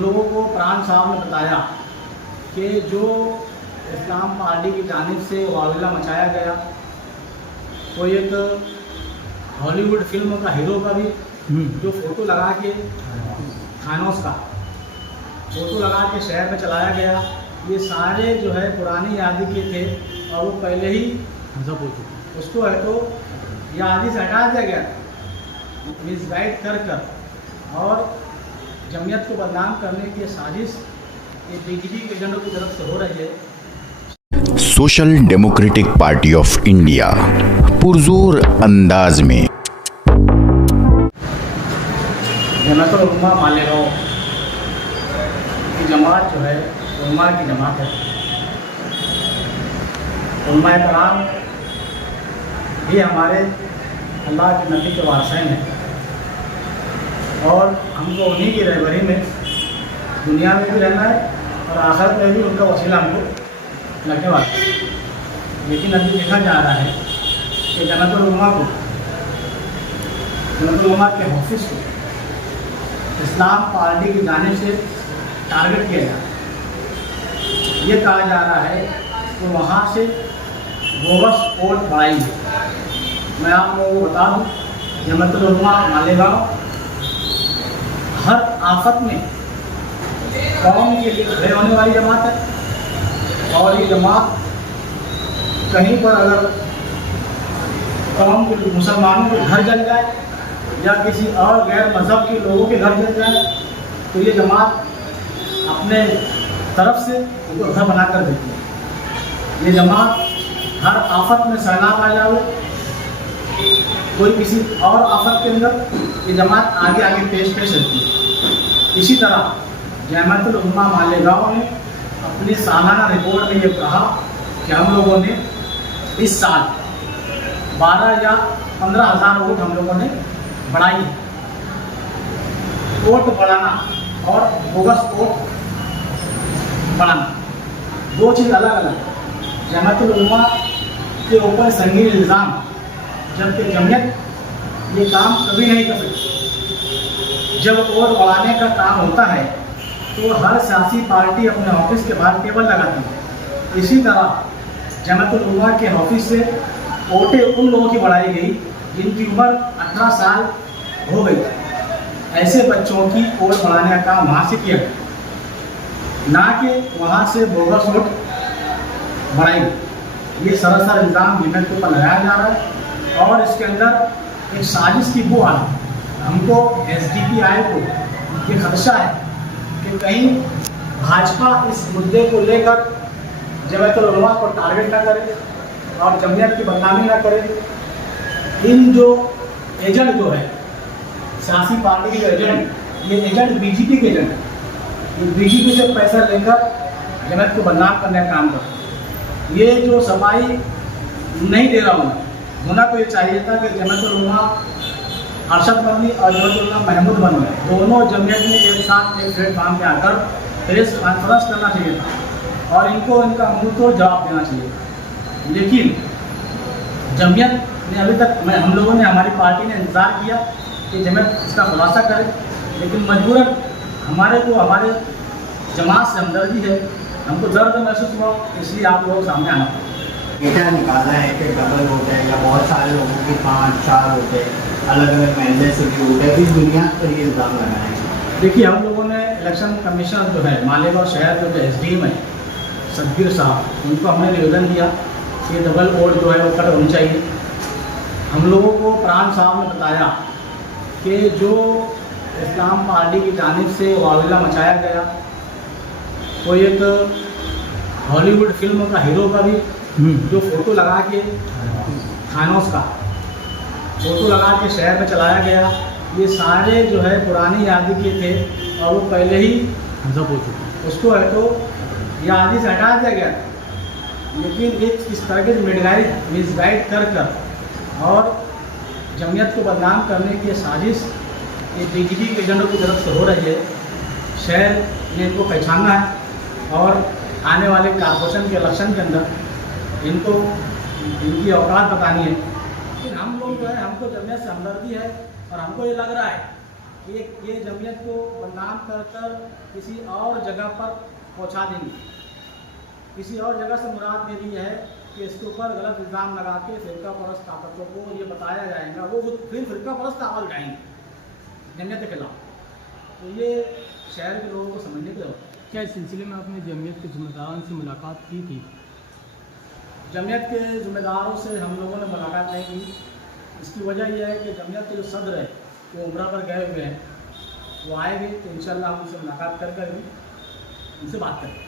लोगों को प्राण साहब ने बताया कि जो इस्लाम पार्टी की जानिब से वाविला मचाया गया, कोई एक हॉलीवुड फिल्म का हीरो का भी जो फ़ोटो लगा के खानोस का फ़ोटो लगा के शहर में चलाया गया, ये सारे जो है पुरानी यादी के थे और वो पहले ही उसको है तो यादी से हटा दिया गया, मिसगाइड कर और जमीयत को बदनाम करने की साजिश ये बीजेपी के एजेंडों की तरफ से हो रही है। Social democratic party of India पुरजोर अंदाज में जमात उम्मा मालेगांव की जमात जो है उम्मा की जमात है। उम्मा कराम भी हमारे अल्लाह के नबी के वारसैन हैं और हमको उन्हीं की रहबरी में दुनिया में भी रहना है और आखिरत में भी उनका वसीला हमको लगने वाला है। लेकिन अभी देखा जा रहा है कि जमात उम्मा के ऑफिस को इस्लाम पार्टी की जानिब से टारगेट किया जा रहा है। ये कहा जा रहा है कि वहाँ से बोगस वोट बढ़ाएंगे। मैं आप लोगों को बता दूँ, जमात उम्मा मालेगांव हर आफत में कौम के लिए खड़े होने वाली जमात है और ये जमात कहीं पर अगर कौम के मुसलमानों के घर जल जाए या किसी और गैर मज़हब के लोगों के घर जल जाए तो ये जमात अपने तरफ से उनको घर बना कर देती है। ये जमात हर आफत में सैलाब आ जाए, कोई किसी और आफत के अंदर ये जमात आगे आगे पेश रहती है। इसी तरह जमात उम्मा मालेगांव ने अपनी सालाना रिपोर्ट में ये कहा कि हम लोगों ने इस साल 12 या 15,000 वोट हम लोगों ने बढ़ाई है। वोट बढ़ाना और बोगस वोट बढ़ाना दो चीज़ अलग अलग है। जमात उम्मा के ऊपर संगीन इल्ज़ाम, जबकि जमीयत ये काम कभी नहीं कर सकती। जब वोट बढ़ाने का काम होता है तो हर सियासी पार्टी अपने ऑफिस के बाहर टेबल लगाती है। इसी तरह जमात उम्मा के ऑफिस से वोटें उन लोगों की बढ़ाई गई जिनकी उम्र 18 साल हो गई। ऐसे बच्चों की वोट बढ़ाने का काम वहाँ से किया गया, ना कि वहाँ से बोगस वोट बढ़ाई गई। ये सरासर इल्ज़ाम जमीयत के ऊपर लगाया जा रहा है और इसके अंदर एक साजिश की बू आ रही है। हमको SDPI को ये खदशा है कि कहीं भाजपा इस मुद्दे को लेकर जमात उम्मा को टारगेट ना करे और जमीयत की बदनामी ना करे। इन जो एजेंट जो है सियासी पार्टी के एजेंट, ये एजेंट बीजेपी के एजेंट है। ये बीजेपी से पैसा लेकर जमीयत को बदनाम करने का काम करते हैं। ये जो सफाई नहीं दे रहा होना तो ये चाहिए था कि जमात उम्मा अरशद बनी और जमात उम्मा महमूद बन गए, दोनों जमीयत में एक साथ एक प्लेटफार्म पे आकर प्रेस कॉन्फ्रेंस करना चाहिए था और इनको इनका मुंह तोड़ जवाब देना चाहिए था। लेकिन जमीयत ने अभी तक हम लोगों ने हमारी पार्टी ने इंतज़ार किया कि जमीयत इसका खुलासा करे, लेकिन मजबूरन हमारे जमात से हमदर्दी है, हमको दर्द महसूस हुआ, इसलिए आप लोग सामने आना पड़ा। डेटा निकाला है कि डबल वोट है या बहुत सारे लोगों की 5-4 वोट है, अलग अलग महल्ले से भी वोट है, इस बुनियाद पर ये इल्ज़ाम लगाए हैं। देखिए, हम लोगों ने इलेक्शन कमीशन जो है मालेगांव शहर के जो SDM है सदगीर साहब, उनको हमने निवेदन दिया कि ये डबल वोट जो है वो कट होनी चाहिए। हम लोगों को प्राण साहब ने बताया कि जो इस्लाम पार्टी की जानिब से वाविला मचाया गया, कोई एक हॉलीवुड फिल्म का हीरो का भी जो फ़ोटो लगा के खानोस का फ़ोटो लगा के शहर में चलाया गया, ये सारे जो है पुरानी यादी के थे और वो पहले ही उसको है तो यादी से हटा दिया गया। लेकिन एक इस तरह के मिसगाइड कर और जमीयत को बदनाम करने की साजिश ये बीजेपी के एजेंडों की तरफ से हो रही है। शहर ने इनको पहचानना है और आने वाले कॉर्पोरेशन के इलेक्शन के अंदर इनको इनकी औकात बतानी है। लेकिन हम लोग जो है, हमको जमीयत से हमदर्दी है और हमको ये लग रहा है ये जमीयत को बदनाम कर कर किसी और जगह पर पहुंचा देंगे। किसी और जगह से मुराद मेरी है कि इसके ऊपर गलत इल्ज़ाम लगा के फ़िरका परस्त ताकतों को ये बताया जाएगा, वो फिर फ़िरका परस्त आवाज़ उठाएंगे जमीयत के खिलाफ। तो ये शहर के लोगों को समझने की जरूरत है। क्या इस सिलसिले में आपने जमीयत के ज़िम्मेदारान से मुलाकात की थी? जमीयत के ज़िम्मेदारों से हम लोगों ने मुलाकात नहीं की। इसकी वजह यह है कि जमीयत के जो सदर है वो उम्रा पर गए हुए हैं, वो आएंगे तो इंशाल्लाह हम उनसे मुलाकात कर कर उनसे बात करेंगे।